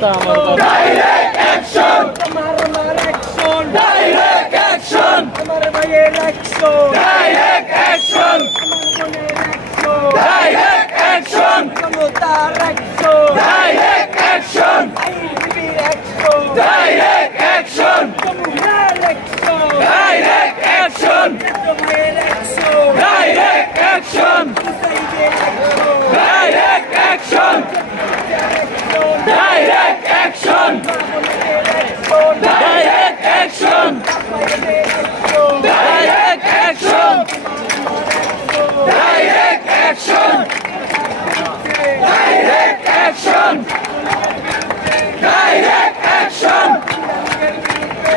কথা আমার কথা। ডাইরেক্ট অ্যাকশন, আমার অ্যাকশন, ডাইরেক্ট অ্যাকশন, আমার ভাইয়ের অ্যাকশন, ডাইরেক্ট অ্যাকশন, আমার বোনের অ্যাকশন, ডাইরেক্ট অ্যাকশন, ক্ষমতার অ্যাকশন, ডাইরেক্ট অ্যাকশন, আইনজীবীর action, direct action, তমুরার action, direct action, ভাইয়ের অ্যাকশন, ডাইরেক্ট অ্যাকশন, হুসাইনের অ্যাকশন, ডাইরেক্ট অ্যাকশন,